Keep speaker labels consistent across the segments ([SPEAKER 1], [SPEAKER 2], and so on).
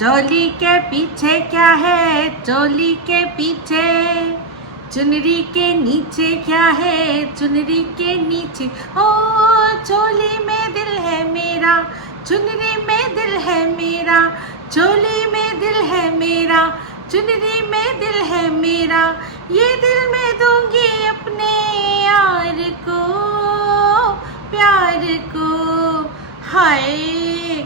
[SPEAKER 1] चोली के पीछे क्या है? चोली के पीछे। चुनरी के नीचे क्या है? चुनरी के नीचे। ओ, चोली में दिल है मेरा। चुनरी में दिल है मेरा। चोली में दिल है मेरा। चुनरी में दिल है मेरा। ये दिल मैं दूँगी अपने यार को, प्यार को। হায়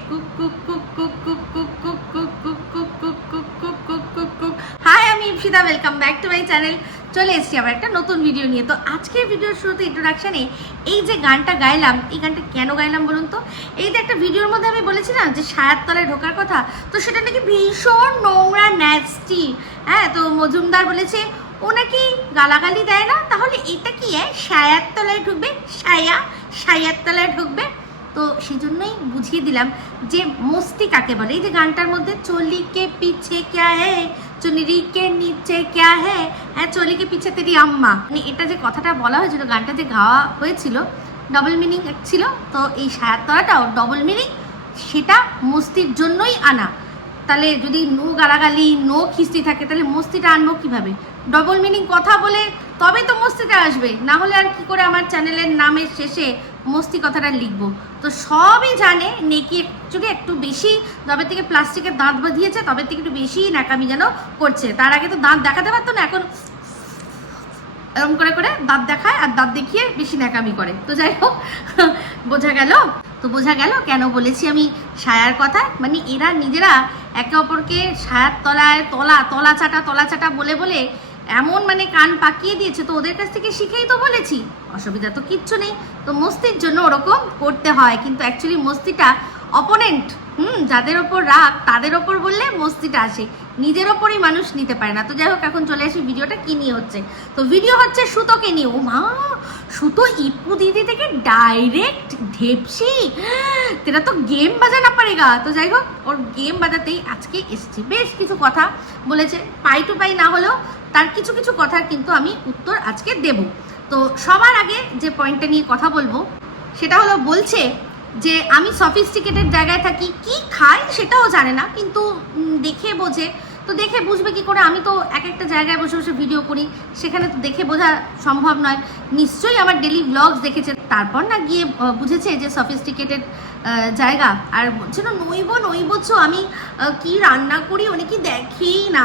[SPEAKER 1] কুক কুক কুক কুক কুক কুক কুক কুক কুক কুক কুক কুক কুক কুক কুক কুক হাই আমি Ipsita welcome back to my channel চলে এসেছি আবার একটা নতুন ভিডিও নিয়ে তো আজকের ভিডিওর শুরুতে ইন্ট্রোডাকশানে এই যে গানটা গাইলাম এই গানটা কেন গাইলাম বলুন তো এই যে একটা ভিডিওর মধ্যে আমি বলেছিলাম যে সায়ার তলায় ঢোকার কথা তো সেটা নাকি ভীষণ নোংরা ন্যাস্টি হ্যাঁ তো মজুমদার বলেছে ও নাকি গালাগালি দেয় না তাহলে এটা কি হ্যাঁ সায়ার তলায় ঢুকবে সায়া সায়ার তলায় ঢুকবে তো সেই জন্যই বুঝিয়ে দিলাম যে মস্তি কাকে বলে? এই যে গানটার মধ্যে চলি কে পিছে ক্যা হে? চুনরি কে নিচে ক্যা হ্যাঁ চলি কে পিছে তেরি আম্মা। মানে এটা যে কথাটা বলা হয়েছিল, গানটা যে গাওয়া হয়েছিল ডবল মিনিং ছিল, তো এই সায়াতলাটাও ডবল মিনিং সেটা মস্তির জন্যই আনা। তাহলে যদি নো গালাগালি, নো খিস্তি থাকে, তাহলে মস্তিটা আনব কীভাবে? ডবল মিনিং কথা বলে তবে তো মস্তিটা আসবে। না হলে আর কি করে আমার চ্যানেলের নামের শেষে মস্তি কথাটা লিখব? তো সবই জানে, নেকি অ্যাকচুয়ালি একটু বেশি তবে থেকে প্লাস্টিকের দাঁত বাঁধিয়েছে, তবে থেকে একটু বেশি ন্যাকামি যেন করছে। তার আগে তো দাঁত দেখাতে পারতো না, এখন এরকম করে করে দাঁত দেখায় আর দাঁত দেখিয়ে বেশি ন্যাকামি করে। তো যাই হোক, বোঝা গেল? তো বোঝা গেল কেন বলেছি আমি সায়ার কথা মানে এরা নিজেরা একে অপরকে সায়ার তলায় তলা তলা চাটা তলা চাটা বলে বলে এমন মানে কান পাকিয়ে দিয়েছে, তো ওদের কাছ থেকে শিখেই তো বলেছি। অসুবিধা তো কিচ্ছু নেই। তো মস্তির জন্য ওরকম করতে হয়। কিন্তু অ্যাকচুয়ালি মস্তিটা অপোনেন্ট হুম, যাদের ওপর রাগ, তাদের ওপর বললে মস্তিটা আসে। নিজের ওপরই মানুষ নিতে পারে না। তো যাই হোক, এখন চলে আসি ভিডিওটা কি নিয়ে হচ্ছে। তো ভিডিও হচ্ছে সুতোকে নিয়ে। ও মা, সুতো ইপু দিদি থেকে ডাইরেক্ট ঢেপসি? তেরা তো গেম বাজানা পারেগা। তো যাই হোক, ওর গেম বাজাতেই আজকে এসছি। বেশ কিছু কথা বলেছে। পাই টু পাই না হলেও তার কিছু কিছু কথার কিন্তু আমি উত্তর আজকে দেব। তো সবার আগে যে পয়েন্টটা নিয়ে কথা বলব, সেটা হলো বলছে যে আমি সফিস্টিকেটেড জায়গায় থাকি, কি খাই সেটাও জানে না, কিন্তু দেখে বোঝে। তো দেখে বুঝবে কি করে? আমি তো এক একটা জায়গায় বসে বসে ভিডিও করি, সেখানে তো দেখে বোঝা সম্ভব নয়। নিশ্চয়ই আমার ডেলি ব্লগস দেখেছে। তারপর না গিয়ে বুঝেছে যে সফিস্টিকেটেড জায়গা। আর বলছিল নইব নইবচ্ছ আমি কি রান্না করি উনি কি দেখেই না।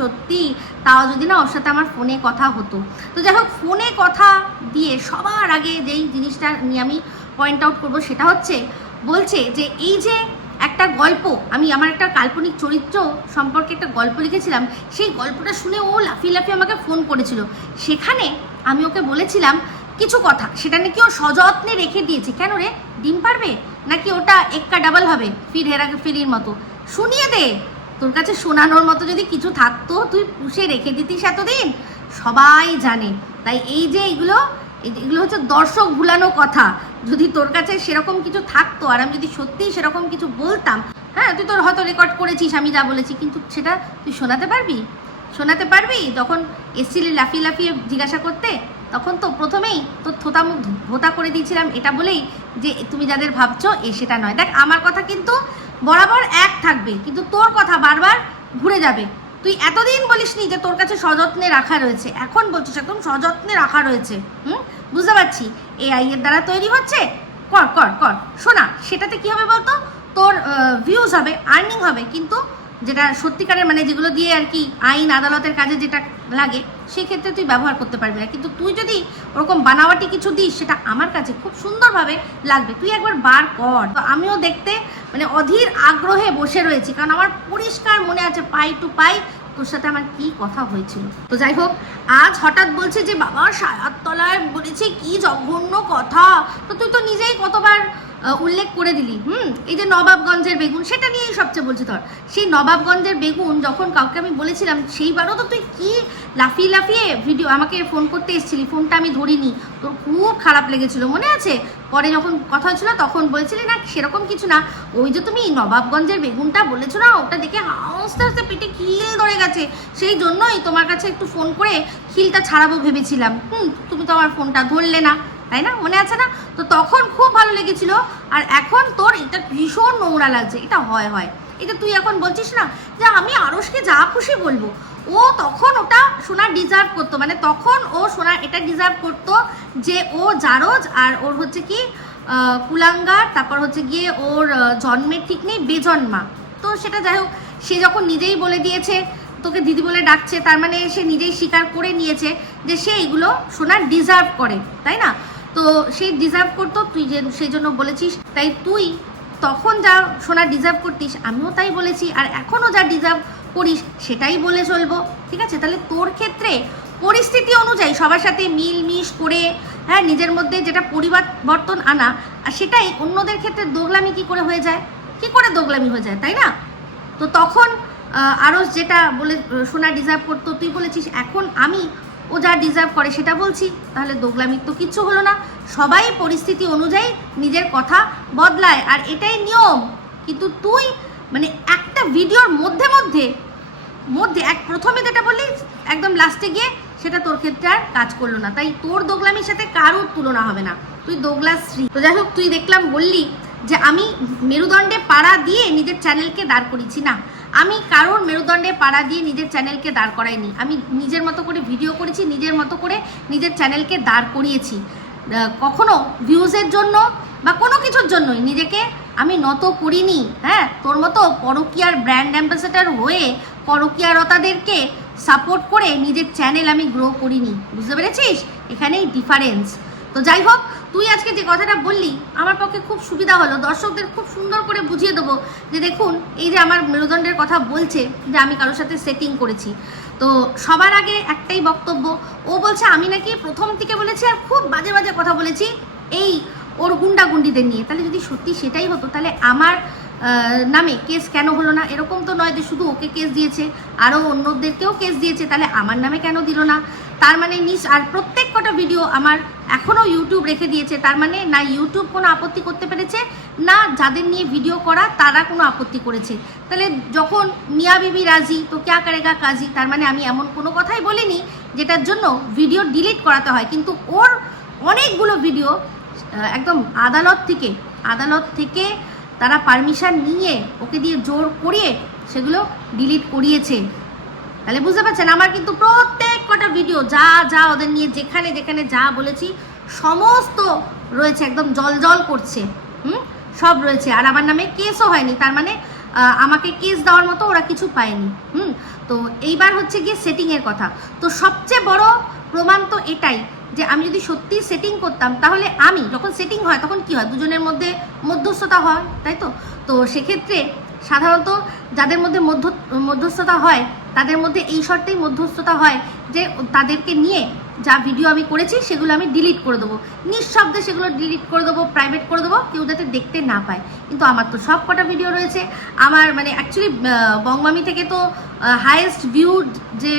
[SPEAKER 1] সত্যি, তাও যদি না ওর সাথে আমার ফোনে কথা হতো। তো যাই হোক ফোনে কথা দিয়ে সবার আগে যেই জিনিসটা নিয়ে আমি পয়েন্ট আউট করব সেটা হচ্ছে, বলছে যে এই যে একটা গল্প, আমি আমার একটা কাল্পনিক চরিত্র সম্পর্কে একটা গল্প লিখেছিলাম, সেই গল্পটা শুনে ও লাফিয়ে লাফিয়ে আমাকে ফোন করেছিল। সেখানে আমি ওকে বলেছিলাম, কিছু কথা, সেটা নাকি ও সযত্নে রেখে দিয়েছে। কেন রে? ডিম পারবে? নাকি ওটা এক্কা ডাবল হবে, ফির হেরা, ফিরির মতো? শুনিয়ে দে, তোর কাছে শোনানোর মতো যদি কিছু থাকতো, তুই পুষে রেখে দিতিস এতদিন? সবাই জানে। তাই এই যে এগুলো এগুলো হচ্ছে দর্শক ভুলানো কথা। যদি তোর কাছে সেরকম কিছু থাকতো আর আমি যদি সত্যিই সেরকম কিছু বলতাম হ্যাঁ তুই তোর হয়তো রেকর্ড করেছিস, আমি যা বলেছি, কিন্তু সেটা তুই শোনাতে পারবি? শোনাতে পারবি? তখন এসছিলি লাফিয়ে লাফিয়ে জিজ্ঞাসা করতে, তখন তো প্রথমেই তোর থোতা মুখ ধোতা করে দিয়েছিলাম এটা বলেই যে তুমি যাদের ভাবছ, এ সেটা নয়। দেখ, আমার কথা কিন্তু বরাবর এক থাকবে, কিন্তু তোর কথা বারবার ঘুরে যাবে। তুই এতদিন বলিসনি যে তোর কাছে সযত্নে রাখা রয়েছে। এখন বলছিস, একদম সযত্নে রাখা রয়েছে। হুম? বুঝতে পারছি। এআই এর দ্বারা তৈরি হচ্ছে? কর কর কর। শোনা, সেটাতে কি হবে বলতো? তোর ভিউজ হবে আর্নিং হবে, কিন্তু যেটা সত্যিকারের মানে যেগুলো দিয়ে আর কি আইন, আদালতের কাজে যেটা লাগে, সেই ক্ষেত্রে তুই ব্যবহার করতে পারবি না। কিন্তু তুই যদি ওরকম বানাওয়াটি কিছু দিস, সেটা আমার কাছে খুব সুন্দরভাবে লাগবে। তুই একবার বার কর। তো আমিও দেখতে মানে অধীর আগ্রহে বসে রয়েছি, কারণ আমার পরিষ্কার মনে আছে, পাই টু পাই তোর সাথে আমার কি কথা হয়েছিল? তো যাই হোক, আজ হঠাৎ বলছে যে বাবা সায়াতলায় বলেছে কি জঘন্য কথা। তো তুই তো নিজেই কতবার উল্লেখ করে দিলি, হুম? এই যে নবাবগঞ্জের বেগুন, সেটা নিয়েই সবচেয়ে বলছি ধর। সেই নবাবগঞ্জের বেগুন যখন কাউকে আমি বলেছিলাম, সেইবারও তো তুই কি লাফিয়ে লাফিয়ে ভিডিও আমাকে ফোন করতে এসেছিলি ফোনটা আমি ধরিনি। তোর খুব খারাপ লেগেছিল, মনে আছে? পরে যখন কথা হচ্ছিল তখন বলছিলি, না, সেরকম কিছু না। ওই যে তুমি নবাবগঞ্জের বেগুনটা বলেছ না, ওটা দেখে আস্তে আস্তে পেটে খিল ধরে গেছে। সেই জন্যই তোমার কাছে একটু ফোন করে খিলটা ছাড়াবো ভেবেছিলাম। হুম, তুমি তো আমার ফোনটা ধরলে না। তাই না? মনে আছে না? তো তখন খুব ভালো লেগেছিল। আর এখন তোর এটা ভীষণ নোংরা লাগছে। এটা হয় হয়। এটা তুই এখন বলছিস না যে আমি আরসকে যা খুশি বলব, ও তখন ওটা সোনা ডিজার্ভ করতো। মানে তখন ও সোনা এটা ডিজার্ভ করতো যে ও জারজ আর ওর হচ্ছে কি কুলাঙ্গার, তারপর হচ্ছে গিয়ে ওর জন্মের ঠিক নেই, বেজন্মা। তো সেটা যাই হোক, সে যখন নিজেই বলে দিয়েছে, তোকে দিদি বলে ডাকছে, তার মানে সে নিজেই স্বীকার করে নিয়েছে যে সে এগুলো সোনার ডিজার্ভ করে, তাই না? তো সেই ডিজার্ভ করতো, তুই যে সেই জন্য বলেছিস। তাই তুই তখন যা সোনা ডিজার্ভ করতিস, আমিও তাই বলেছি। আর এখনও যা ডিজার্ভ করিস, সেটাই বলে চলবো। ঠিক আছে? তাহলে তোর ক্ষেত্রে পরিস্থিতি অনুযায়ী সবার সাথে মিল মিশ করে হ্যাঁ নিজের মধ্যে যেটা পরিবর্তন আনা, আর সেটাই অন্যদের ক্ষেত্রে দোগলামি কি করে হয়ে যায়? কি করে দোগলামি হয়ে যায়, তাই না? তো তখন আরস যেটা বলে, সোনা ডিজার্ভ করতো, তুই বলেছিস, এখন আমি ও যা ডিজার্ভ করে সেটা বলছি, তাহলে দোগলামির তো কিচ্ছু হলো না। সবাই পরিস্থিতি অনুযায়ী নিজের কথা বদলায়, আর এটাই নিয়ম। কিন্তু তুই মানে একটা ভিডিওর মধ্যে মধ্যে মধ্যে এক প্রথমে যেটা বললি, একদম লাস্টে গিয়ে সেটা তোর ক্ষেত্রে আর কাজ করল না। তাই তোর দোগলামির সাথে কারোর তুলনা হবে না। তুই দোগলা শ্রী তো যাই হোক, তুই দেখলাম বললি যে আমি মেরুদণ্ডে পাড়া দিয়ে নিজের চ্যানেলকে দাঁড় করিয়েছি। না আমি কারোর মেরুদণ্ডে পাড়া দিয়ে নিজের চ্যানেলকে দাঁড় করাইনি। আমি নিজের মতো করে ভিডিও করেছি, নিজের মতো করে নিজের চ্যানেলকে দাঁড় করিয়েছি। কখনো ভিউজের জন্য বা কোনো কিছুর জন্যই নিজেকে আমি নত করিনি। হ্যাঁ তোর মতো পরকীয়ার ব্র্যান্ড অ্যাম্বাসেডার হয়ে পরকীয়ারতাদেরকে সাপোর্ট করে নিজের চ্যানেল আমি গ্রো করিনি। বুঝতে পেরেছিস? এখানেই ডিফারেন্স তো যাই হোক তুই আজকে যে কথাটা বললি, আমার পক্ষে খুব সুবিধা হলো। দর্শকদের খুব সুন্দর করে বুঝিয়ে দেবো যে দেখুন, এই যে আমার মেরুদণ্ডের কথা বলছে যে আমি কারোর সাথে সেটিং করেছি। তো সবার আগে একটাই বক্তব্য, ও বলছে, আমি নাকি প্রথম থেকে বলেছি আর খুব বাজে বাজে কথা বলেছি এই ওর গুন্ডাগুন্ডিদের নিয়ে। তাহলে যদি সত্যি সেটাই হতো, তাহলে আমার নামে কেস কেন হলো না? এরকম তো নয় যে শুধু ওকে কেস দিয়েছে আরও অন্যদেরকেও কেস দিয়েছে, তাহলে আমার নামে কেন দিল না? তার মানে নিস আর প্রত্যেক কটা ভিডিও আমার এখনও ইউটিউব রেখে দিয়েছে, তার মানে না ইউটিউব কোনো আপত্তি করতে পেরেছে, না যাদের নিয়ে ভিডিও করা তারা কোনো আপত্তি করেছে। তাহলে যখন মিয়া বিবি রাজি, তো ক্যা করেগা কাজী? তার মানে আমি এমন কোনো কথাই বলিনি যেটার জন্য ভিডিও ডিলিট করাতে হয়। কিন্তু ওর অনেকগুলো ভিডিও একদম আদালত থেকে আদালত থেকে তারা পারমিশন নিয়ে ওকে দিয়ে জোর করিয়ে সেগুলো ডিলিট করিয়েছে। তাহলে বুঝতে পারছেন? আমার কিন্তু প্রত্যেক কটা ভিডিও যা যা ওদের নিয়ে যেখানে যেখানে যা বলেছি, সমস্ত রয়েছে, একদম জল জল করছে। হুম? সব রয়েছে। আর আমার নামে কেসও হয়নি। তার মানে আমাকে কেস দেওয়ার মতো ওরা কিছু পায়নি। হুম? তো এইবার হচ্ছে গিয়ে সেটিংয়ের কথা। তো সবচেয়ে বড় প্রমাণ তো এটাই যে আমি যদি সত্যি সেটিং করতাম, তাহলে আমি যখন সেটিং হয় তখন কি হয়? দুজনের মধ্যে মধ্যস্থতা হয়, তাই তো? তো সেক্ষেত্রে সাধারণত যাদের মধ্যে মধ্য, মধ্যস্থতা হয়, তাদের মধ্যে এই শর্তেই মধ্যস্থতা হয় যে তাদেরকে নিয়ে যা ভিডিও আমি করেছি সেগুলো আমি ডিলিট করে দেবো। নিঃশব্দে সেগুলো ডিলিট করে দেবো প্রাইভেট করে দেবো, কেউ যাতে দেখতে না পায়। কিন্তু আমার তো সব কটা ভিডিও রয়েছে। আমার মানে অ্যাকচুয়ালি বংমামি থেকে তো হায়েস্ট ভিউড যে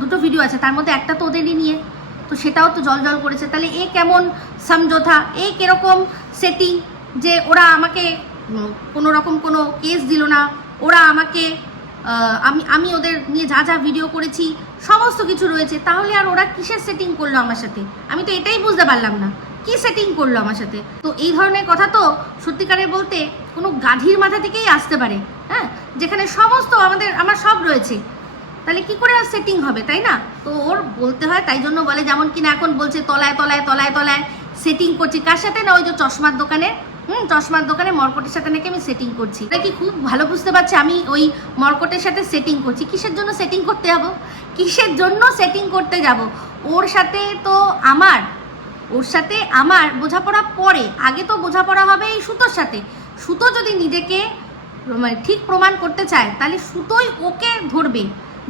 [SPEAKER 1] দুটো ভিডিও আছে, তার মধ্যে একটা তো ওদেরই নিয়ে। তো সেটাও তো জল জল করেছে। তাহলে এ কেমন সমঝোতা? এ কীরকম সেটিং যে ওরা আমাকে কোনো রকম কোনো কেস দিল না? ওরা আমাকে আমি আমি ওদের নিয়ে যা যা ভিডিও করেছি, সমস্ত কিছু রয়েছে। তাহলে আর ওরা কিসের সেটিং করল আমার সাথে? আমি তো এটাই বুঝতে পারলাম না। কি সেটিং করল আমার সাথে? তো এই ধরনের কথা তো সত্যিকারের বলতে কোনো গাধির মাথা থেকেই আসতে পারে হ্যাঁ? যেখানে সমস্ত আমাদের, আমার সব রয়েছে। তাহলে কি করে আর সেটিং হবে, তাই না? তো ওর বলতে হয়, তাই জন্য বলে, যেমন কিনা এখন বলছে তলায় তলায় তলায় তলায় সেটিং করছি। কার সাথে না ওই যে চশমার দোকানে? হুম, চশমার দোকানে মর্কটের সাথে নাকি আমি সেটিং করছি। এটা কি খুব ভালো বুঝতে পারছি আমি ওই মর্কটের সাথে সেটিং করছি। কিসের জন্য সেটিং করতে যাব? কিসের জন্য সেটিং করতে যাব? ওর সাথে তো আমার, ওর সাথে আমার বোঝাপড়া পরে। আগে তো বোঝাপড়া হবে এই সুতোর সাথে। সুতো যদি নিজেকে মানে ঠিক প্রমাণ করতে চায়, তাহলে সুতোই ওকে ধরবে।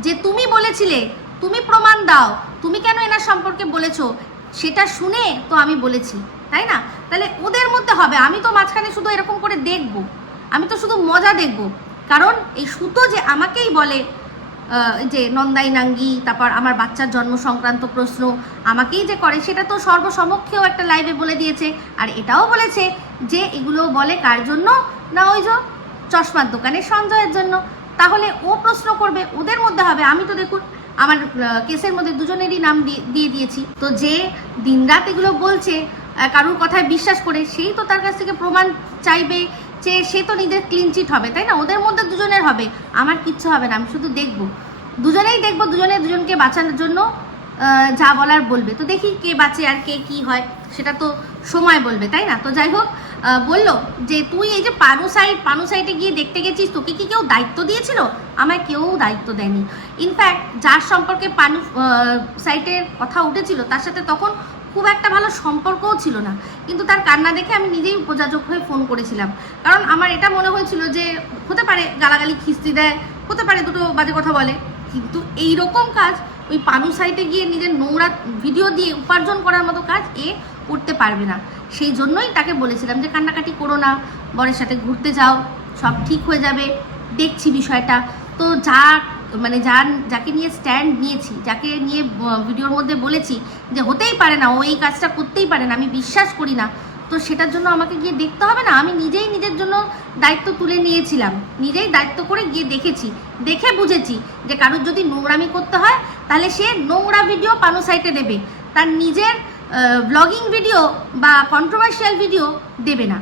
[SPEAKER 1] যে তুমি বলেছিলে, তুমি প্রমাণ দাও। তুমি কেন এনার সম্পর্কে বলেছ? সেটা শুনে তো আমি বলেছি, তাই না? তাহলে ওদের মধ্যে হবে। আমি তো মাঝখানে শুধু এরকম করে দেখব। আমি তো শুধু মজা দেখব। কারণ এই সুতো যে আমাকেই বলে যে নন্দাই নাঙ্গি, তারপর আমার বাচ্চার জন্ম সংক্রান্ত প্রশ্ন, আমাকেই যে করে, সেটা তো সর্বসমক্ষেও একটা লাইভে বলে দিয়েছে। আর এটাও বলেছে যে এগুলো বলে কার জন্য? না ওই যে চশমার দোকানে সঞ্জয়ের জন্য। তাহলে ও প্রশ্ন করবে, ওদের মধ্যে হবে। আমি তো দেখুন, আমার কেসের মধ্যে দুজনেরই নাম দিয়ে- দিয়ে দিয়েছি। তো যে দিনরাত এগুলো বলছে কারুর কথায় বিশ্বাস করে, সেই তো তার কাছ থেকে প্রমাণ চাইবে যে সে তো নিজের ক্লিন চিট হবে, তাই না? ওদের মধ্যে দুজনের হবে। আমার কিচ্ছু হবে না, আমি শুধু দেখব। দুজনেই দেখব, দুজনে দুজনকে বাঁচানোর জন্য যা বলার বলবে। তো দেখি কে বাঁচে আর কে কি হয়, সেটা তো সময় বলবে, তাই না? তো যাই হোক বলল যে, তুই এই যে পানু সাইড পানু সাইডে গিয়ে দেখতে গেছিস, তোকে কি কেউ দায়িত্ব দিয়েছিল? আমায় কেউ দায়িত্ব দেয়নি। ইনফ্যাক্ট যার সম্পর্কে পানু সাইটের কথা উঠেছিল, তার সাথে তখন খুব একটা ভালো সম্পর্কও ছিল না। কিন্তু তার কান্না দেখে আমি নিজেই উপযাজক হয়ে ফোন করেছিলাম। কারণ আমার এটা মনে হয়েছিল যে, হতে পারে গালাগালি খিস্তি দেয়, হতে পারে দুটো বাজে কথা বলে। কিন্তু এই রকম কাজ, ওই পানু সাইটে গিয়ে নিজের নোংরা ভিডিও দিয়ে উপার্জন করার মতো কাজ এ করতে পারবে না। সেই জন্যই তাকে বলেছিলাম যে, কান্নাকাটি করো না, বরের সাথে ঘুরতে যাও, সব ঠিক হয়ে যাবে। দেখছি বিষয়টা। তো যা মানে যার যাকে নিয়ে স্ট্যান্ড নিয়েছি, যাকে নিয়ে ভিডিওর মধ্যে বলেছি যে, হতেই পারে না, ও এই কাজটা করতেই পারে না, আমি বিশ্বাস করি না। তো সেটার জন্য আমাকে গিয়ে দেখতে হবে না, আমি নিজেই নিজের জন্য দায়িত্ব তুলে নিয়েছিলাম। নিজেই দায়িত্ব করে গিয়ে দেখেছি, দেখে বুঝেছি যে, কারোর যদি নোংরামি করতে হয়, তাহলে সে নোংরা ভিডিও পানো সাইটে দেবে। তার নিজের ব্লগিং ভিডিও বা কন্ট্রোভার্সিয়াল ভিডিও দেবে না।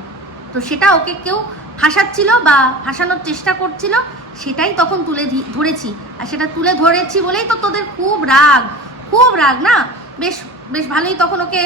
[SPEAKER 1] তো সেটা ওকে কেউ ফাঁসাচ্ছিল বা ফাঁসানোর চেষ্টা করছিল, সেটাই তখন তুলে ধরেছি। আর সেটা তুলে ধরেছি বলেই তো তোদের খুব রাগ। খুব রাগ না? বেশ বেশ ভালোই তখন ওকে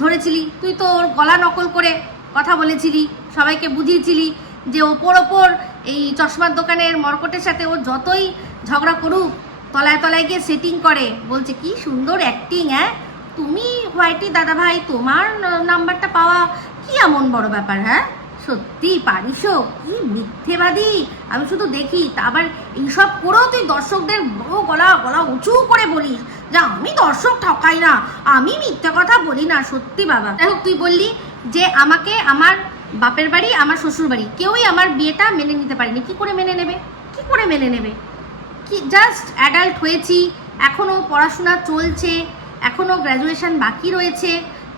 [SPEAKER 1] ধরেছিলি। তুই তো ওর গলা নকল করে কথা বলেছিলি, সবাইকে বুঝিয়েছিলি যে ওপর ওপর এই চশমার দোকানের মর্কটের সাথে ও যতই ঝগড়া করুক, তলায় তলায় গিয়ে সেটিং করে। বলছে, কি সুন্দর অ্যাক্টিং হ্যাঁ? তুমি হোয়াইটি দাদা ভাই তোমার নাম্বারটা পাওয়া কি এমন বড় ব্যাপার হ্যাঁ? সত্যি পারিসও কি মিথ্যেবাদী। আমি শুধু দেখি আবার এইসব করেও তুই দর্শকদের বড় গলা গলা উঁচু করে বলিস। যে, আমি দর্শক ঠকাই না, আমি মিথ্যে কথা বলি না, সত্যি বাবা। যাই হোক, তুই বললি যে আমাকে আমার বাপের বাড়ি, আমার শ্বশুর বাড়ি, কেউই আমার বিয়েটা মেনে নিতে পারেনি। কি করে মেনে নেবে? কি করে মেনে নেবে? কি জাস্ট অ্যাডাল্ট হয়েছি এখনও পড়াশোনা চলছে এখনও গ্র্যাজুয়েশন বাকি রয়েছে,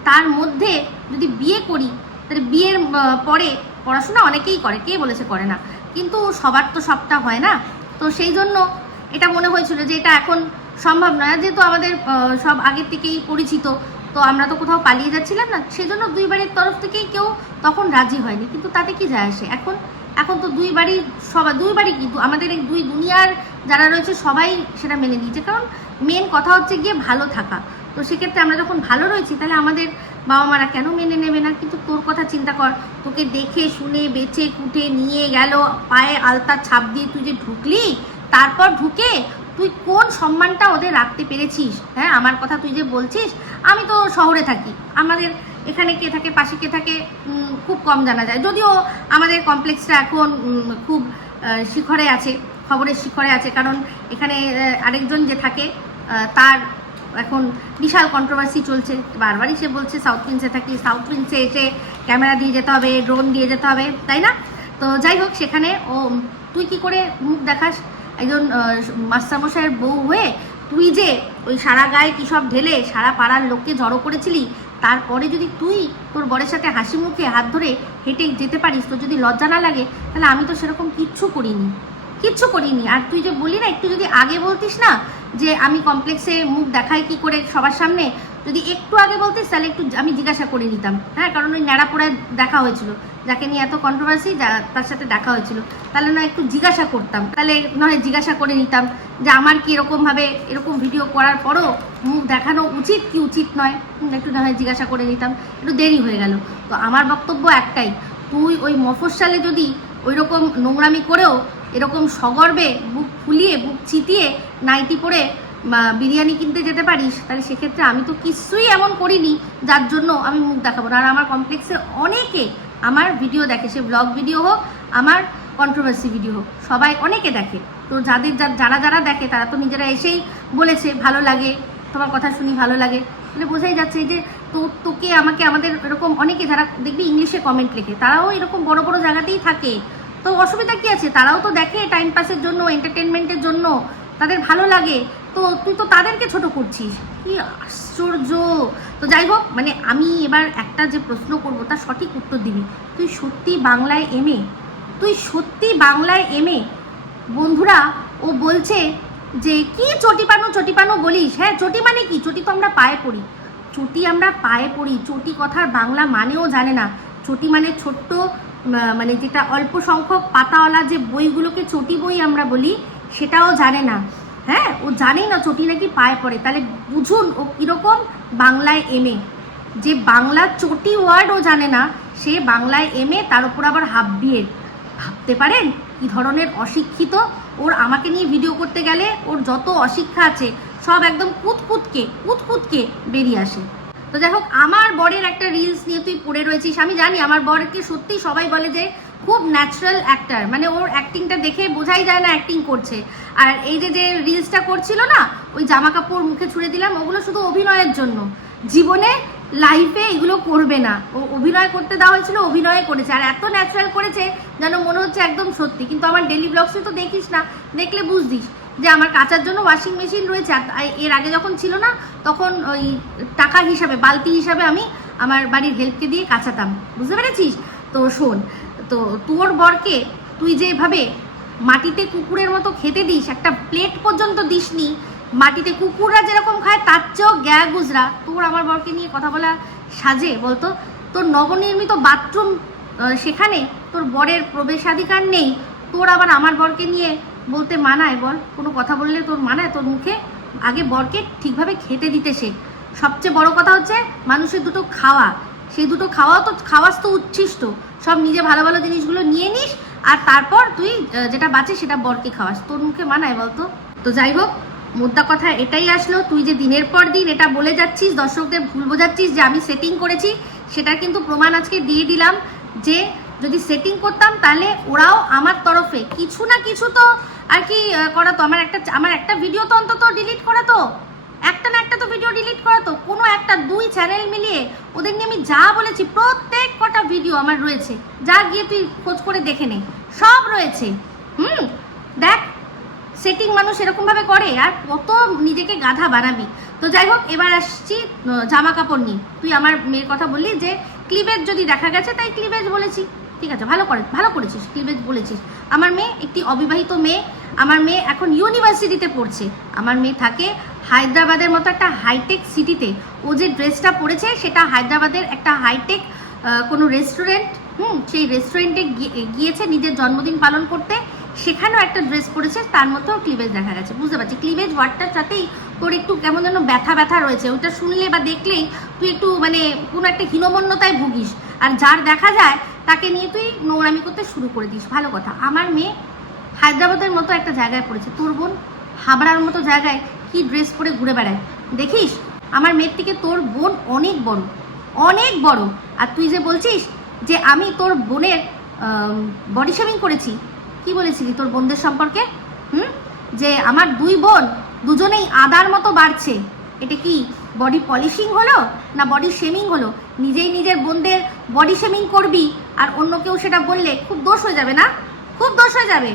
[SPEAKER 1] তার মধ্যে যদি বিয়ে করি, তাহলে বিয়ের পরে পড়াশোনা অনেকেই করে, কে বলেছে করে না? কিন্তু সবার তো সবটা হয় না। তো সেই জন্য এটা মনে হয়েছিল যে এটা এখন সম্ভব নয়। যেহেতু আমাদের সব আগের থেকেই পরিচিত, তো আমরা তো কোথাও পালিয়ে যাচ্ছিলাম না, সেজন্য দুই বাড়ির তরফ থেকেই কেউ তখন রাজি হয়নি। কিন্তু তাতে কি যায় আসে? এখন এখন তো দুই বাড়ির সবাই দুই বাড়ি কিন্তু আমাদের এই দুই দুনিয়ার যারা রয়েছে সবাই সেটা মেনে নিয়েছে। কারণ মেন কথা হচ্ছে গিয়ে ভালো থাকা। তো সেক্ষেত্রে আমরা যখন ভালো রয়েছি, তাহলে আমাদের বাবা মারা কেন মেনে নেবে না? কিন্তু তোর কথা চিন্তা কর, তোকে দেখে, শুনে বেছে কুটে, নিয়ে গেল, পায়ে আলতা ছাপ দিয়ে তুই যে ঢুকলি, তারপর ঢুকে তুই কোন সম্মানটা ওদের রাখতে পেরেছিস? হ্যাঁ আমার কথা তুই যে বলছিস, আমি তো শহরে থাকি। আমাদের এখানে কে থাকে, পাশে কে থাকে খুব কম জানা যায়। যদিও আমাদের কমপ্লেক্সটা এখন খুব শিখরে আছে, খবরের শিখরে আছে, কারণ এখানে আরেকজন যে থাকে তার এখন বিশাল কন্ট্রোভার্সি চলছে। বারবারই সে বলছে সাউথ প্রিন্সে থাকি সাউথ প্রিন্সে এসে ক্যামেরা দিয়ে যেতে হবে ড্রোন দিয়ে যেতে হবে তাই না? তো যাই হোক, সেখানে, ও, তুই কি করে মুখ দেখাস? একজন মাস্টারমশাইয়ের বউ হয়ে তুই যে ওই সারা গায়ে কী সব ঢেলে সারা পাড়ার লোককে জড়ো করেছিলি তারপরে যদি তুই তোর বরের সাথে হাসি মুখে হাত ধরে হেঁটে যেতে পারিস, তোর যদি লজ্জা না লাগে, তাহলে আমি তো সেরকম কিচ্ছু করিনি। কিচ্ছু করিনি। আর তুই যে বলি না, একটু যদি আগে বলতিস না যে আমি কমপ্লেক্সে মুখ দেখাই কি করে সবার সামনে যদি একটু আগে বলতে তাহলে একটু আমি জিজ্ঞাসা করে নিতাম। হ্যাঁ কারণ ওই ন্যাড়া পোড়ায় দেখা হয়েছিল। যাকে নিয়ে এত কন্ট্রোভার্সি তার সাথে দেখা হয়েছিল। তাহলে না একটু জিজ্ঞাসা করতাম। তাহলে নয় জিজ্ঞাসা করে নিতাম যে আমার কি এরকমভাবে এরকম ভিডিও করার পরও মুখ দেখানো উচিত কি উচিত নয়? একটু না হয় জিজ্ঞাসা করে নিতাম। একটু দেরি হয়ে গেল। তো আমার বক্তব্য একটাই, তুই ওই মফস্বলে যদি ওই রকম নোংরামি করেও এরকম সগর্বে বুক ফুলিয়ে, বুক চিতিয়ে, নাইটি পরে বিরিয়ানি কিনতে যেতে পারিস, তাহলে সেক্ষেত্রে আমি তো কিছুই এমন করিনি, যার জন্য আমি মুখ দেখাবো না। আর আমার কমপ্লেক্সে অনেকে আমার ভিডিও দেখে, সে ব্লগ ভিডিও হোক, আমার কন্ট্রোভার্সি ভিডিও হোক, সবাই অনেকে দেখে। তো যাদের যারা যারা দেখে, তারা তো নিজেরা এসেই বলেছে, ভালো লাগে, তোমার কথা শুনি, ভালো লাগে। মানে বোঝাই যাচ্ছে যে তো তোকে, আমাকে, আমাদের এরকম অনেকে যারা দেখবি ইংলিশে কমেন্ট লেখে, তারাও এরকম বড় বড় জায়গাতেই থাকে। তো অসুবিধা কি আছে? তারাও তো দেখে টাইম পাসের জন্য এন্টারটেনমেন্টের জন্য, তাদের ভালো লাগে। তো তুই তো তাদেরকে ছোট করছিস। কি আশ্চর্য। তো যাই হোক মানে আমি এবার একটা যে প্রশ্ন করব, তার সঠিক উত্তর দিবি। তুই সত্যি বাংলায় এমএ তুই সত্যি বাংলায় এমএ বন্ধুরা, ও বলছে
[SPEAKER 2] যে, কি চটি পানো চটি পানো বলিস? হ্যাঁ চটি মানে কি? চটি তো আমরা পায়ে পড়ি। চটি আমরা পায়ে পড়ি। চটি কথার বাংলা মানেও জানে না। চটি মানে ছোট্ট মানে যেটা অল্প সংখ্যক পাতাওয়ালা যে বইগুলোকে চটি বই আমরা বলি, সেটাও জানে না। হ্যাঁ ও জানেই না চটি নাকি পায়ে পড়ে। তাহলে বুঝুন ও কীরকম বাংলায় এমএ। যে বাংলা চটি ওয়ার্ড ও জানে না, সে বাংলায় এমএ, তার উপর আবার হাফ বিয়ের ভাবতে পারেন কি ধরনের অশিক্ষিত? ওর আমাকে নিয়ে ভিডিও করতে গেলে ওর যত অশিক্ষা আছে, সব একদম কুতকুতকে কুতকুতকে বেরিয়ে আসে। তো যাই হোক, আমার বরের একটা রিলস নিয়ে তুই পড়ে রয়েছিস। আমি জানি আমার বরকে সত্যি সবাই বলে যে খুব ন্যাচারাল অ্যাক্টার মানে ওর অ্যাক্টিংটা দেখে বোঝাই যায় না অ্যাক্টিং করছে। আর এই যে যে রিলসটা করছিল না, ওই জামা কাপড় মুখে ছুড়ে দিলাম, ওগুলো শুধু অভিনয়ের জন্য। জীবনে লাইফে এগুলো করবে না। ও অভিনয় করতে দেওয়া হয়েছিল, অভিনয় করেছে। আর এত ন্যাচারাল করেছে যেন মনে হচ্ছে একদম সত্যি। কিন্তু আমার ডেলি ব্লগসে তো দেখিস না, দেখলে বুঝদিস যে আমার কাচার জন্য ওয়াশিং মেশিন রয়েছে। এর আগে যখন ছিল না, তখন ওই টাকা হিসাবে, বালতি হিসাবে আমি আমার বাড়ির হেল্পকে দিয়ে কাচাতাম। বুঝতে পেরেছিস? তো শোন তো তোর বরকে তুই যেভাবে মাটিতে কুকুরের মতো খেতে দিস, একটা প্লেট পর্যন্ত দিসনি, মাটিতে কুকুররা যেরকম খায় তার চেয়েও গ্যা গুজরা। তোর আমার বরকে নিয়ে কথা বলা সাজে বলতো? তোর নবনির্মিত বাথরুম সেখানে তোর বরের প্রবেশাধিকার নেই। তোর আবার আমার বরকে নিয়ে বলতে মানায় বল? কোনো কথা বললে তোর মানায়? তোর মুখে আগে বরকে ঠিকভাবে খেতে দিতে শেখ। সবচেয়ে বড় কথা হচ্ছে মানুষের দুটো খাওয়া। সেই দুটো খাওয়া তো খাওয়াস তো উচ্ছিষ্ট সব নিজে ভালো ভালো জিনিসগুলো নিয়ে নিস আর তারপর তুই যেটা বাঁচে সেটা বরকে খাওয়াস। তোর মুখে মানায় বলতো? তো যাই হোক, মোদ্দা কথা এটাই আসলো। তুই যে দিনের পর দিন এটা বলে যাচ্ছিস, দর্শকদের ভুল বোঝাচ্ছিস যে আমি সেটিং করেছি সেটা কিন্তু প্রমাণ আজকে দিয়ে দিলাম যে যদি সেটিং করতাম তাহলে ওরাও আমার তরফে। কিছু না কিছু তো আর কি করাতো আমার একটা আমার একটা ভিডিও তো অন্তত ডিলিট করাতো একটা না একটা তো ভিডিও ডিলিট করা তো, কোনো একটা দুই চ্যানেল মিলিয়ে ওদের নিয়ে আমি যা বলেছি, প্রত্যেক কটা ভিডিও আমার রয়েছে। যা গিয়ে তুই খোঁজ করে দেখে নে। সব রয়েছে। হুম? দেখ সেটিং মানুষ এরকমভাবে করে, আর কত নিজেকে গাধা বানাবি। তো যাই হোক, এবার আসছি জামা কাপড় নিয়ে। তুই আমার মেয়ের কথা বললি যে ক্লিভেজ যদি দেখা গেছে, তাই ক্লিভেজ বলেছি। ঠিক আছে, ভালো করে, ভালো করেছিস ক্লিভেজ বলেছিস। আমার মেয়ে একটি অবিবাহিত মেয়ে। আমার মেয়ে এখন ইউনিভার্সিটিতে পড়ছে। আমার মেয়ে থাকে হায়দ্রাবাদের মতো একটা হাইটেক সিটিতে ও যে ড্রেসটা পরেছে, সেটা হায়দ্রাবাদের একটা হাইটেক কোনো রেস্টুরেন্ট হুম, সেই রেস্টুরেন্টে গিয়েছে নিজের জন্মদিন পালন করতে। সেখানেও একটা ড্রেস পরেছে, তার মধ্যেও ক্লিভেজ দেখা গেছে। বুঝতে পারছি? ক্লিভেজ ওয়ার্ডটার সাথেই তোর একটু কেমন যেন ব্যথা ব্যথা রয়েছে। ওটা শুনলে বা দেখলেই তুই একটু মানে কোনো একটা হীনমন্যতায় ভুগিস। আর যার দেখা যায়, তাকে নিয়ে তুই নোংরামি করতে শুরু করে দিস। ভালো কথা। আমার মেয়ে হায়দ্রাবাদের মতো একটা জায়গায় পড়েছে। তোর বোন হাবড়ার মতো জায়গায় কি ড্রেস পরে ঘুরে বেড়ায়? দেখিস, আমার মেয়ের থেকে তোর বোন অনেক বড় অনেক বড়। আর তুই যে বলছিস যে আমি তোর বোনের বডি শেভিং করেছি, কি বলেছিলি তোর বোনদের সম্পর্কে? হুম? যে আমার দুই বোন দুজনেই আদার মতো বাড়ছে। এটা কি বডি পলিশিং হলো না বডি শেমিং হলো? নিজেই নিজের বোনদের বডি শেমিং করবি আর অন্য কেউ সেটা বললে খুব দোষ হয়ে যাবে না? খুব দোষ হয়ে যাবে।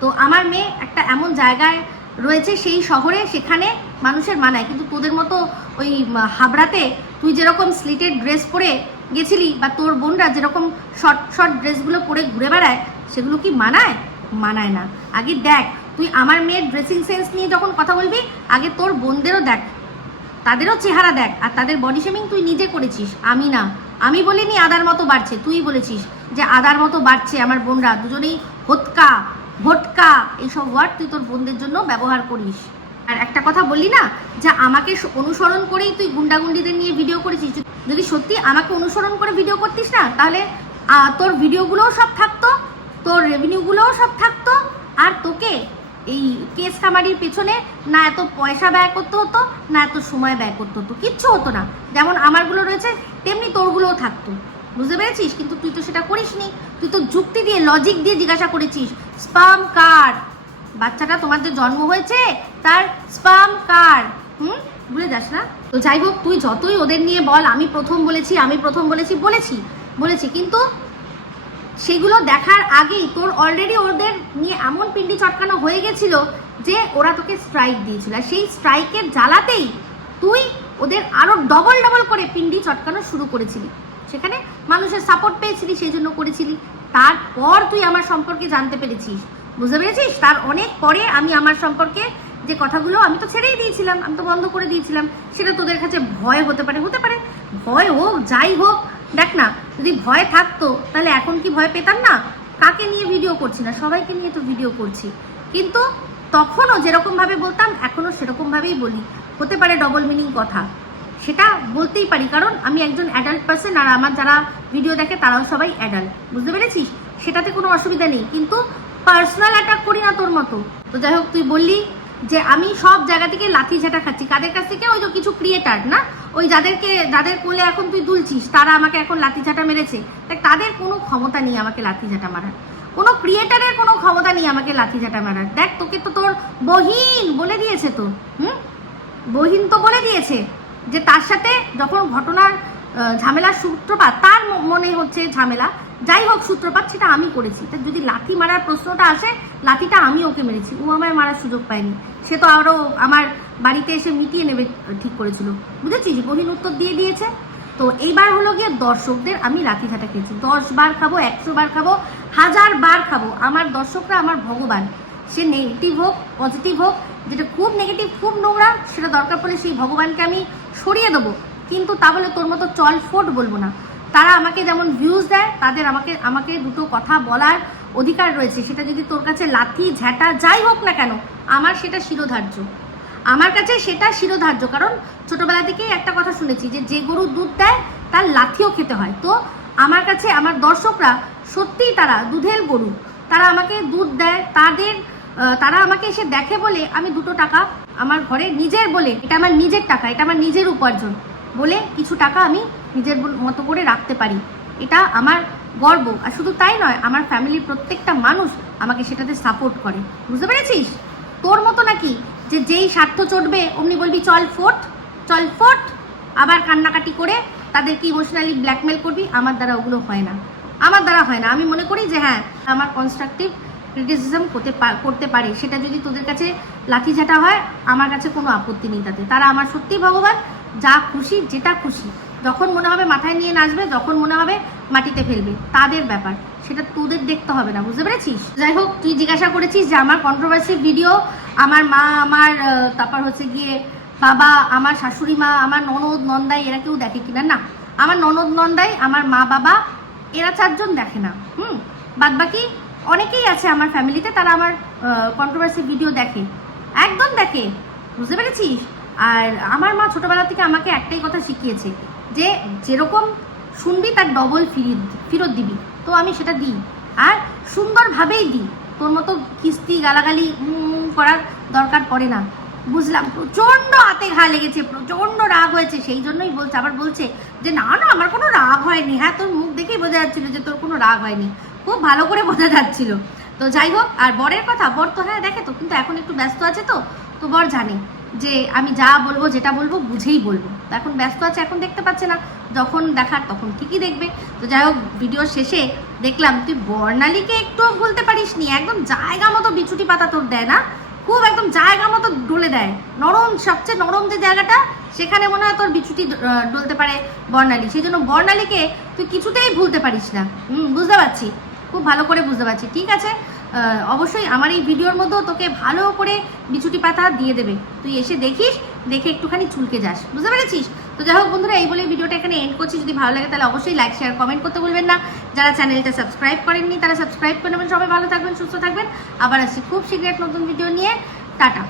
[SPEAKER 2] তো আমার মেয়ে একটা এমন জায়গায় রয়েছে সেই শহরে সেখানে মানুষের মানায়। কিন্তু তোদের মতো ওই হাবড়াতে তুই যেরকম স্লিটেড ড্রেস পরে গেছিলি বা তোর বোনরা যেরকম শর্ট শর্ট ড্রেসগুলো পরে ঘুরে বেড়ায়, সেগুলো কি মানায়? মানায় না। আগে দেখ, তুই আমার মেয়ের ড্রেসিং সেন্স নিয়ে যখন কথা বলবি, আগে তোর বোনদেরও দেখ। তাদেরও চেহারা দেখ, আর তাদের বডি শেমিং তুই নিজে করেছিস। আমি না। আমি বলিনি আদার মতো বাড়ছে, তুই বলেছিস যে আদার মতো বাড়ছে আমার বোনরা। দুজনেই হতকা। ভটকা, এইসব ওয়ার্ড তুই তোর বোনদের জন্য ব্যবহার করিস। আর একটা কথা বললি না, যে আমাকে অনুসরণ করেই তুই গুন্ডাগুন্ডিদের নিয়ে ভিডিও করেছিস। যদি সত্যি আমাকে অনুসরণ করে ভিডিও করতিস না, তাহলে তোর ভিডিওগুলোও সব থাকতো, তোর রেভিনিউগুলোও সব থাকতো, আর তোকে এই কেস কামারির পেছনে না এত পয়সা ব্যয় করতে হতো, না এত সময় ব্যয় করতে হতো, কিচ্ছু হতো না। যেমন আমারগুলো রয়েছে, তেমনি তোরগুলোও থাকতো। বুঝতে পেরেছিস? কিন্তু তুই তো সেটা করিসনি। তুই তো যুক্তি দিয়ে লজিক দিয়ে জিজ্ঞাসা করেছিস। স্পাম কার? বাচ্চাটা তোমার যে জন্ম হয়েছে, তার স্পাম কার? হুম? ভুলে যাস না। তো যাই হোক, তুই যতই ওদের নিয়ে বল, আমি প্রথম বলেছি, আমি প্রথম বলেছি বলেছি বলেছি। কিন্তু সেগুলো দেখার আগেই তোর অলরেডি ওদের নিয়ে এমন পিন্ডি চটকানো হয়ে গেছিল যে ওরা তোকে স্ট্রাইক দিয়েছিল। সেই স্ট্রাইকের জ্বালাতেই তুই ওদের আরও ডবল ডবল করে পিন্ডি চটকানো শুরু করেছিলি। সেখানে মানুষের সাপোর্ট পেয়েছিলি সেই জন্য করেছিলি। তারপর তুই আমার সম্পর্কে জানতে পেরেছিস। বুঝতে পেরেছিস? তার অনেক পরে আমি আমার সম্পর্কে যে কথাগুলো আমি তো ছেড়েই দিয়েছিলাম, আমি তো বন্ধ করে দিয়েছিলাম, সেটা তোদের কাছে ভয় হতে পারে হতে পারে। ভয় হোক, যাই হোক, দেখ না, যদি ভয় থাকতো, তাহলে এখন কি ভয় পেতাম না? কাকে নিয়ে ভিডিও করছি না? সবাইকে নিয়ে তো ভিডিও করছি। কিন্তু তখনও যেরকমভাবে বলতাম, এখনও সেরকমভাবেই বলি। হতে পারে ডবল মিনিং কথা। সেটা বলতেই পারি, কারণ আমি একজন অ্যাডাল্ট পার্সন আর আমার যারা ভিডিও দেখে তারাও সবাই অ্যাডাল্ট বুঝতে পেরেছিস? সেটাতে কোনো অসুবিধা নেই, কিন্তু পার্সোনাল অ্যাটাক করি না তোর মতো। তো যাই হোক, তুই বললি যে আমি সব জায়গা থেকে লাথি ঝাঁটা খাচ্ছি। কাদের কাছ থেকে? ওই যে কিছু ক্রিয়েটার না? ওই যাদেরকে, যাদের কোলে এখন তুই দুলছিস, তারা আমাকে এখন লাথি ঝাঁটা মেরেছে। দেখ, তাদের কোনো ক্ষমতা নেই আমাকে লাথি ঝাঁটা মারার। কোনো ক্রিয়েটারের কোনো ক্ষমতা নেই আমাকে লাথি ঝাঁটা মারার। দেখ, তোকে তো তোর বহিন বলে দিয়েছে তো, হুম? বহিন তো বলে দিয়েছে। যে তার সাথে যখন ঘটনার ঝামেলার সূত্রপাত, তার মনে হচ্ছে ঝামেলা, যাই হোক সূত্রপাত, সেটা আমি করেছি। তা যদি লাথি মারার প্রশ্নটা আসে লাথিটা আমি ওকে মেরেছি। ও আমায় মারার সুযোগ পায়নি। সে তো আরও আমার বাড়িতে এসে মিটিয়ে নেবে, ঠিক করেছিল। বুঝেছিস? বহিন উত্তর দিয়ে দিয়েছে। তো এইবার হলো গিয়ে দর্শকদের আমি লাথি ঝাঁটা খেয়েছি। দশ বার খাব, একশো বার খাব, হাজার বার খাব। আমার দর্শকরা আমার ভগবান। সে নেগেটিভ হোক পজিটিভ হোক, যেটা খুব নেগেটিভ খুব নোংরা, সেটা দরকার পড়লে সেই ভগবানকে আমি সরিয়ে দেবো। কিন্তু তা বলে তোর মতো চল ফোট বলব না। তারা আমাকে যেমন ভিউজ দেয়, তাদের আমাকে আমাকে দুটো কথা বলার অধিকার রয়েছে। সেটা যদি তোর কাছে লাথি ঝ্যাটা যাই হোক না কেন, আমার সেটা শিরোধার্য। আমার কাছে সেটা শিরোধার্য। কারণ ছোটোবেলা থেকেই একটা কথা শুনেছি যে যে গরু দুধ দেয়, তার লাথিও খেতে হয়। তো আমার কাছে, আমার দর্শকরা সত্যিই তারা দুধের গরু। তারা আমাকে দুধ দেয়, তাদের তারা আমাকে এসে দেখে বলে, আমি দুটো টাকা আমার ঘরে নিজের বলে, এটা আমার নিজের টাকা, এটা আমার নিজের উপার্জন বলে কিছু টাকা আমি নিজের মতো করে রাখতে পারি। এটা আমার গর্ব। আর শুধু তাই নয়, আমার ফ্যামিলির প্রত্যেকটা মানুষ আমাকে সেটাতে সাপোর্ট করে। বুঝতে পেরেছিস? তোর মতো নাকি যে যেই স্বার্থ চটবে অমনি বলবি, চল ফোট চল ফোট আবার কান্নাকাটি করে তাদেরকে ইমোশনালি ব্ল্যাকমেল করবি, আমার দ্বারা ওগুলো হয় না। আমার দ্বারা হয় না। আমি মনে করি যে হ্যাঁ আমার কনস্ট্রাকটিভ ক্রিটিসিজম করতে করতে পারে, সেটা যদি তোদের কাছে লাঠিঝাঁটা হয়, আমার কাছে কোনো আপত্তি নেই তাতে। তারা আমার সত্যি ভগবান, যা খুশি, যেটা খুশি। যখন মনে হবে মাথায় নিয়ে নাচবে, যখন মনে হবে মাটিতে ফেলবে। তাদের ব্যাপার। সেটা তোদের দেখতে হবে না, বুঝতে পেরেছিস? যাই হোক, তুই জিজ্ঞাসা করেছিস যে আমার কন্ট্রোভার্সি ভিডিও আমার মা, আমার তারপর হচ্ছে গিয়ে বাবা, আমার শাশুড়ি মা, আমার ননদ, নন্দাই, এরা কেউ দেখে কিনা? না। আমার ননদ, নন্দাই, আমার মা, বাবা, এরা চারজন দেখে না। হুম? বাদ বাকি অনেকেই আছে আমার ফ্যামিলিতে তারা আমার কন্ট্রোভার্সি ভিডিও দেখে। একদম দেখে, বুঝতে পেরেছিস? আর আমার মা ছোটোবেলা থেকে আমাকে একটাই কথা শিখিয়েছে, যে যেরকম শুনবি তার ডবল ফিরিয়ে ফেরত দিবি। তো আমি সেটা দিই। আর সুন্দরভাবেই দিই। তোর মতো কিস্তি গালাগালি করার দরকার পড়ে না। বুঝলাম, প্রচণ্ড হাতে ঘা লেগেছে, প্রচণ্ড রাগ হয়েছে, সেই জন্যই বলছে, আবার বলছে যে, না না, আমার কোনো রাগ হয়নি। হ্যাঁ তোর মুখ দেখেই বোঝা যাচ্ছিল যে তোর কোনো রাগ হয়নি। খুব ভালো করে বোঝা যাচ্ছিল। তো যাই হোক, আর বরের কথা, বর তো হ্যাঁ দেখে তো, কিন্তু এখন একটু ব্যস্ত আছে তো তো বর জানে যে আমি যা বলব, যেটা বলব, বুঝেই বলব। এখন ব্যস্ত আছে, এখন দেখতে পাচ্ছে না। যখন দেখার তখন ঠিকই দেখবে। তো যাই হোক ভিডিও শেষে দেখলাম, তুই বর্ণালীকে একটুও ভুলতে পারিস নি একদম জায়গা মতো বিছুটি পাতা তোর দেয় না? খুব একদম জায়গা মতো ডলে দেয়। নরম, সবচেয়ে নরম যে জায়গাটা, সেখানে মনে হয় তোর বিছুটি ডলতে পারে বর্ণালী। সেই জন্য বর্ণালীকে তুই কিছুতেই ভুলতে পারিস না। হুম, বুঝতে পারছি। খুব ভালো করে বুঝতে পারছি, ঠিক আছে? অবশ্যই আমার এই ভিডিওর মধ্যেও তোকে ভালো করে বিছুটি পাতা দিয়ে দেবে। তুই এসে দেখিস, দেখে একটুখানি চুলকে যাস, বুঝতে পেরেছিস? তো যাই হোক বন্ধুরা, এই বলে ভিডিওটা এখানে এন্ড করছি। যদি ভালো লাগে তাহলে অবশ্যই লাইক শেয়ার কমেন্ট করতে বলবেন না। যারা চ্যানেলটা সাবস্ক্রাইব করেননি, তারা সাবস্ক্রাইব করে নেবেন। সবাই ভালো থাকবেন, সুস্থ থাকবেন। আবার আসছি খুব শীঘ্র নতুন ভিডিও নিয়ে। টাটা।